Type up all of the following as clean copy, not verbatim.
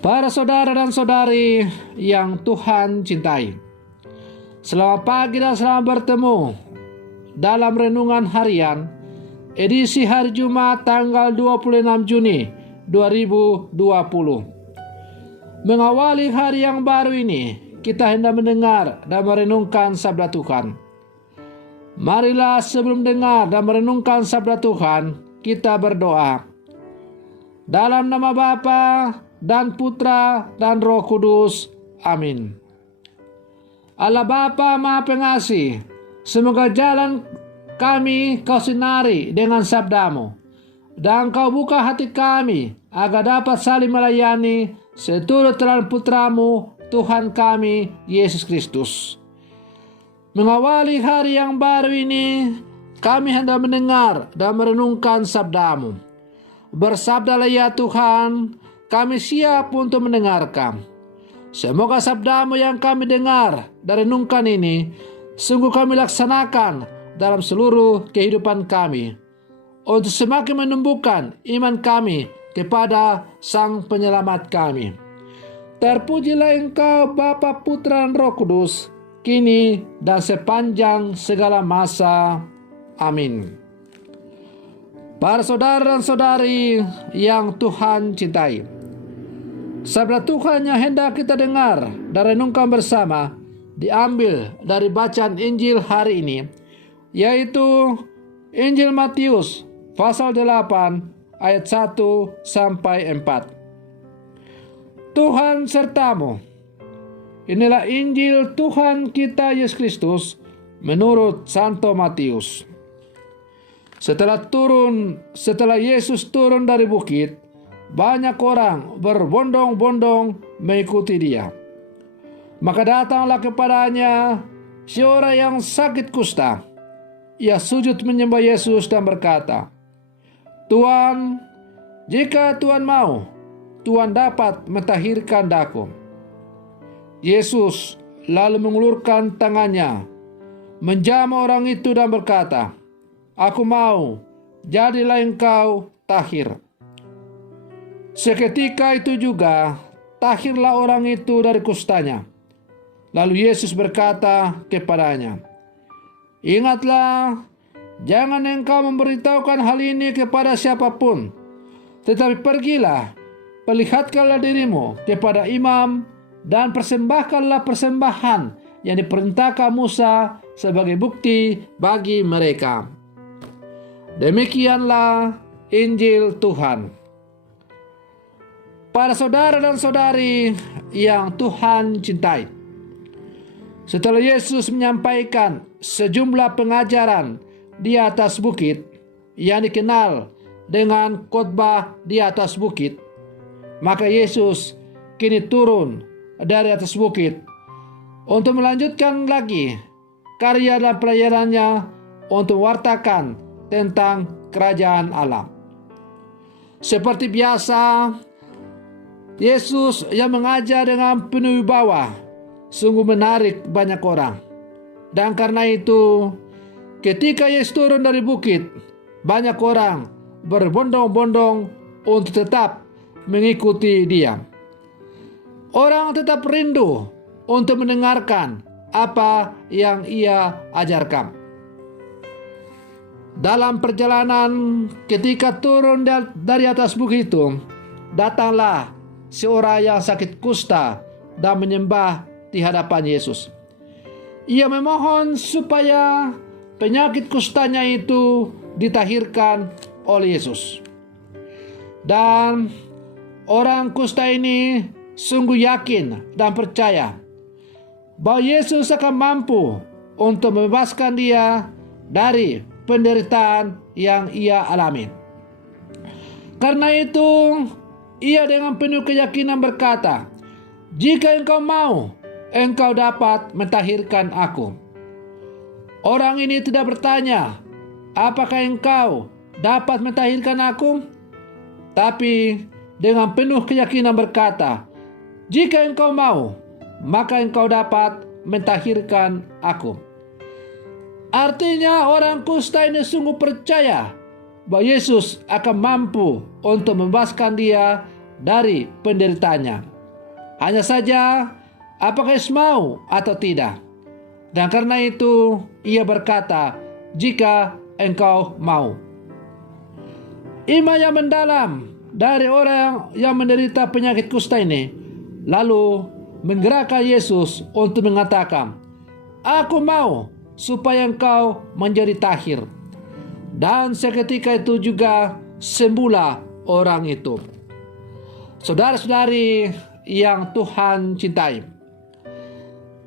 Para saudara dan saudari yang Tuhan cintai, selamat pagi dan selamat bertemu dalam renungan harian edisi hari Jumat tanggal 26 Juni 2020. Mengawali hari yang baru ini, kita hendak mendengar dan merenungkan sabda Tuhan. Marilah sebelum dengar dan merenungkan sabda Tuhan, kita berdoa. Dalam nama Bapa dan Putra dan Roh Kudus. Amin. Allah Bapa Maha Pengasih, semoga jalan kami Kau sinari dengan sabdamu, dan Kau buka hati kami agar dapat saling melayani seturut terang Putramu Tuhan kami Yesus Kristus. Mengawali hari yang baru ini, kami hendak mendengar dan merenungkan sabdamu. Bersabdalah ya Tuhan, kami siap untuk mendengarkan. Semoga sabdamu yang kami dengar dan renungkan ini sungguh kami laksanakan dalam seluruh kehidupan kami, untuk semakin menumbuhkan iman kami kepada Sang Penyelamat kami. Terpujilah Engkau Bapa, Putra dan Roh Kudus, kini dan sepanjang segala masa. Amin. Para saudara dan saudari yang Tuhan cintai, sabda Tuhan yang hendak kita dengar dan renungkan bersama diambil dari bacaan Injil hari ini, yaitu Injil Matius pasal 8 ayat 1 sampai 4. Tuhan sertamu. Inilah Injil Tuhan kita Yesus Kristus menurut Santo Matius. Setelah Yesus turun dari bukit, banyak orang berbondong-bondong mengikuti Dia. Maka datanglah kepadanya seorang yang sakit kusta. Ia sujud menyembah Yesus dan berkata, "Tuan, jika Tuan mau, Tuan dapat mentahirkan daku." Yesus lalu mengulurkan tangannya, menjamah orang itu dan berkata, "Aku mau, jadilah engkau tahir." Seketika itu juga tahirlah orang itu dari kustanya. Lalu Yesus berkata kepadanya, "Ingatlah, jangan engkau memberitahukan hal ini kepada siapapun, tetapi pergilah, perlihatkanlah dirimu kepada imam, dan persembahkanlah persembahan yang diperintahkan Musa sebagai bukti bagi mereka." Demikianlah Injil Tuhan. Para saudara dan saudari yang Tuhan cintai, setelah Yesus menyampaikan sejumlah pengajaran di atas bukit yang dikenal dengan khotbah di atas bukit, maka Yesus kini turun dari atas bukit untuk melanjutkan lagi karya dan pelayarannya untuk mewartakan tentang kerajaan Allah. Seperti biasa, Yesus yang mengajar dengan penuh wibawa sungguh menarik banyak orang. Dan karena itu, ketika Yesus turun dari bukit, banyak orang berbondong-bondong untuk tetap mengikuti Dia. Orang tetap rindu untuk mendengarkan apa yang Ia ajarkan. Dalam perjalanan ketika turun dari atas bukit itu, datanglah seorang yang sakit kusta dan menyembah di hadapan Yesus. Ia memohon supaya penyakit kustanya itu ditahirkan oleh Yesus. Dan orang kusta ini sungguh yakin dan percaya bahwa Yesus akan mampu untuk membebaskan dia dari penderitaan yang ia alami. Karena itu, ia dengan penuh keyakinan berkata, "Jika engkau mau, engkau dapat mentahirkan aku." Orang ini tidak bertanya, "Apakah engkau dapat mentahirkan aku?" Tapi dengan penuh keyakinan berkata, "Jika engkau mau, maka engkau dapat mentahirkan aku." Artinya orang kusta ini sungguh percaya bahwa Yesus akan mampu untuk membebaskan dia dari penderitaannya. Hanya saja, apakah Yesus mau atau tidak? Dan karena itu, ia berkata, jika engkau mau. Iman yang mendalam dari orang yang menderita penyakit kusta ini lalu menggerakkan Yesus untuk mengatakan, aku mau supaya engkau menjadi tahir. Dan seketika itu juga sembuhlah orang itu. Saudara-saudari yang Tuhan cintai,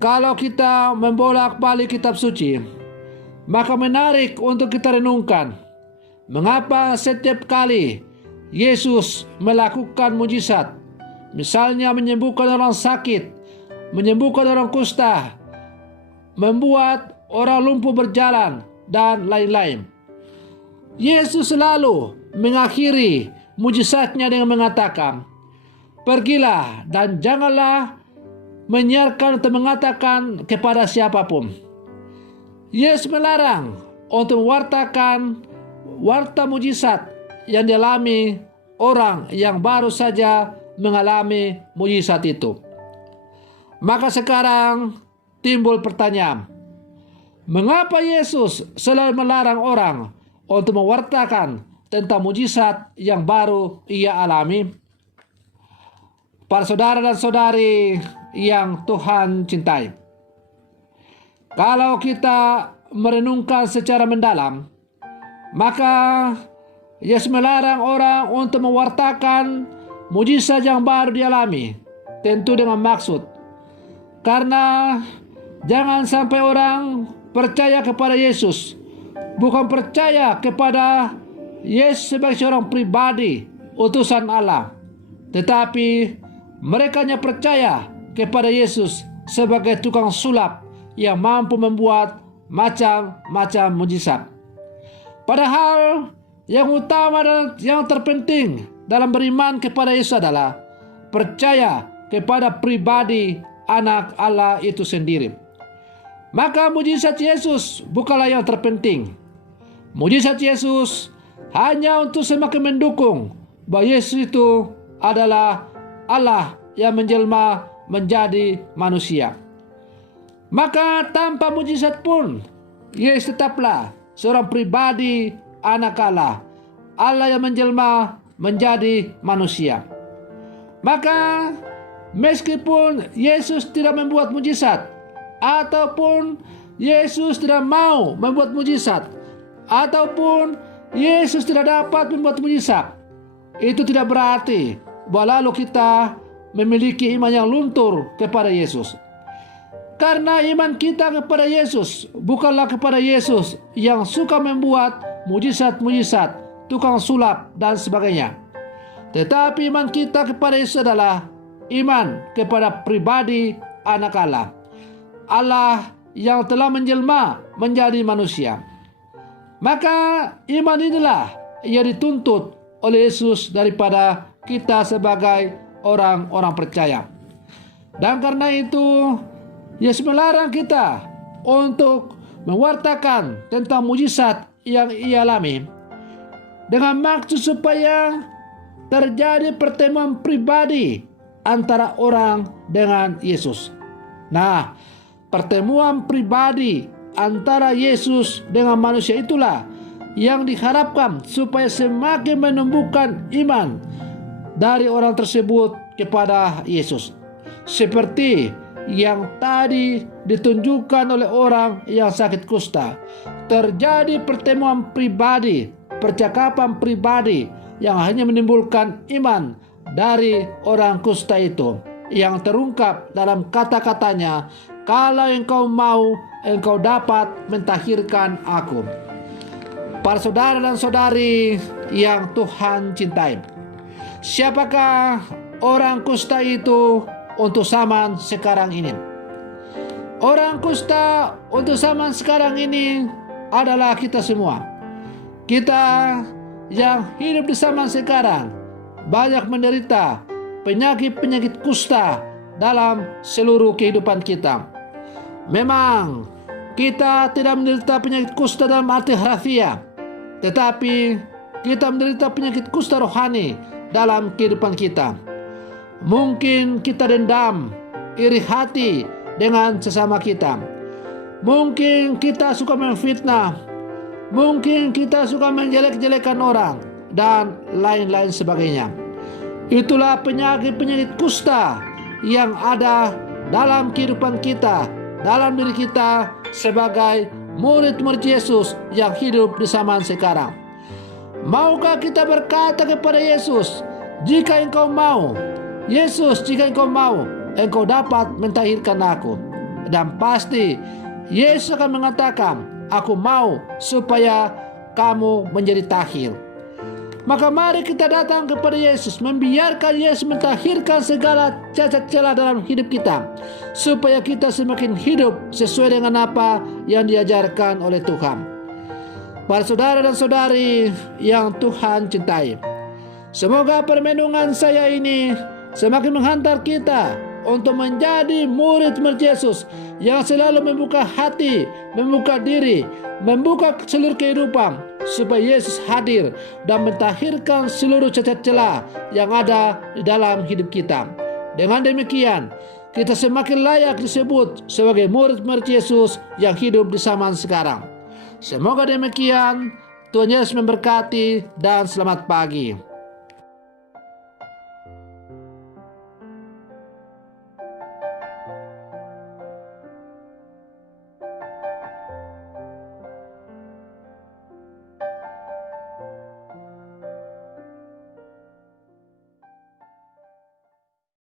kalau kita membolak-balik kitab suci, maka menarik untuk kita renungkan mengapa setiap kali Yesus melakukan mujizat, misalnya menyembuhkan orang sakit, menyembuhkan orang kusta, membuat orang lumpuh berjalan, dan lain-lain, Yesus selalu mengakhiri mujizatnya dengan mengatakan, pergilah dan janganlah menyiarkan atau mengatakan kepada siapapun. Yesus melarang untuk mewartakan warta mujizat yang dialami orang yang baru saja mengalami mujizat itu. Maka sekarang timbul pertanyaan, mengapa Yesus selalu melarang orang untuk mewartakan tentang mujizat yang baru ia alami? Para saudara dan saudari yang Tuhan cintai, kalau kita merenungkan secara mendalam, maka Yesus melarang orang untuk mewartakan mujizat yang baru dialami, tentu dengan maksud, karena jangan sampai orang percaya kepada Yesus, bukan percaya kepada Yesus sebagai seorang pribadi, utusan Allah, tetapi mereka hanya percaya kepada Yesus sebagai tukang sulap yang mampu membuat macam-macam mujizat. Padahal yang utama dan yang terpenting dalam beriman kepada Yesus adalah percaya kepada pribadi anak Allah itu sendiri. Maka mujizat Yesus bukanlah yang terpenting. Mujizat Yesus hanya untuk semakin mendukung bahwa Yesus itu adalah Allah yang menjelma menjadi manusia. Maka tanpa mujizat pun Yesus tetaplah seorang pribadi anak Allah, Allah yang menjelma menjadi manusia. Maka meskipun Yesus tidak membuat mujizat, ataupun Yesus tidak mau membuat mujizat, ataupun Yesus tidak dapat membuat mujizat, itu tidak berarti bahwa lalu kita memiliki iman yang luntur kepada Yesus. Karena iman kita kepada Yesus bukanlah kepada Yesus yang suka membuat mujizat-mujizat, tukang sulap dan sebagainya. Tetapi iman kita kepada Yesus adalah iman kepada pribadi anak Allah, Allah yang telah menjelma menjadi manusia. Maka iman inilah yang dituntut oleh Yesus daripada kita sebagai orang-orang percaya. Dan karena itu Yesus melarang kita untuk mewartakan tentang mujizat yang ia alami dengan maksud supaya terjadi pertemuan pribadi antara orang dengan Yesus. Nah, pertemuan pribadi antara Yesus dengan manusia itulah yang diharapkan supaya semakin menumbuhkan iman dari orang tersebut kepada Yesus. Seperti yang tadi ditunjukkan oleh orang yang sakit kusta. Terjadi pertemuan pribadi, percakapan pribadi yang hanya menimbulkan iman dari orang kusta itu, yang terungkap dalam kata-katanya, kalau engkau mau, engkau dapat mentahirkan aku. Para saudara dan saudari yang Tuhan cintai, siapakah orang kusta itu untuk zaman sekarang ini? Orang kusta untuk zaman sekarang ini adalah kita semua. Kita yang hidup di zaman sekarang banyak menderita penyakit-penyakit kusta dalam seluruh kehidupan kita. Memang kita tidak menderita penyakit kusta dalam arti harfiah, tetapi kita menderita penyakit kusta rohani dalam kehidupan kita. Mungkin kita dendam, iri hati dengan sesama kita. Mungkin kita suka memfitnah. Mungkin kita suka menjelek-jelekan orang, dan lain-lain sebagainya. Itulah penyakit-penyakit kusta yang ada dalam kehidupan kita, dalam diri kita sebagai murid-murid Yesus yang hidup di zaman sekarang. Maukah kita berkata kepada Yesus, jika engkau mau, Yesus, jika engkau mau, engkau dapat mentahirkan aku. Dan pasti Yesus akan mengatakan, aku mau supaya kamu menjadi tahir. Maka mari kita datang kepada Yesus, membiarkan Yesus mentahirkan segala cacat celah dalam hidup kita, supaya kita semakin hidup sesuai dengan apa yang diajarkan oleh Tuhan. Para saudara dan saudari yang Tuhan cintai, semoga permenungan saya ini semakin menghantar kita untuk menjadi murid-murid Yesus yang selalu membuka hati, membuka diri, membuka seluruh kehidupan, supaya Yesus hadir dan mentahirkan seluruh cacat celah yang ada di dalam hidup kita. Dengan demikian, kita semakin layak disebut sebagai murid-murid Yesus yang hidup di zaman sekarang. Semoga demikian. Tuhan Yesus memberkati dan selamat pagi.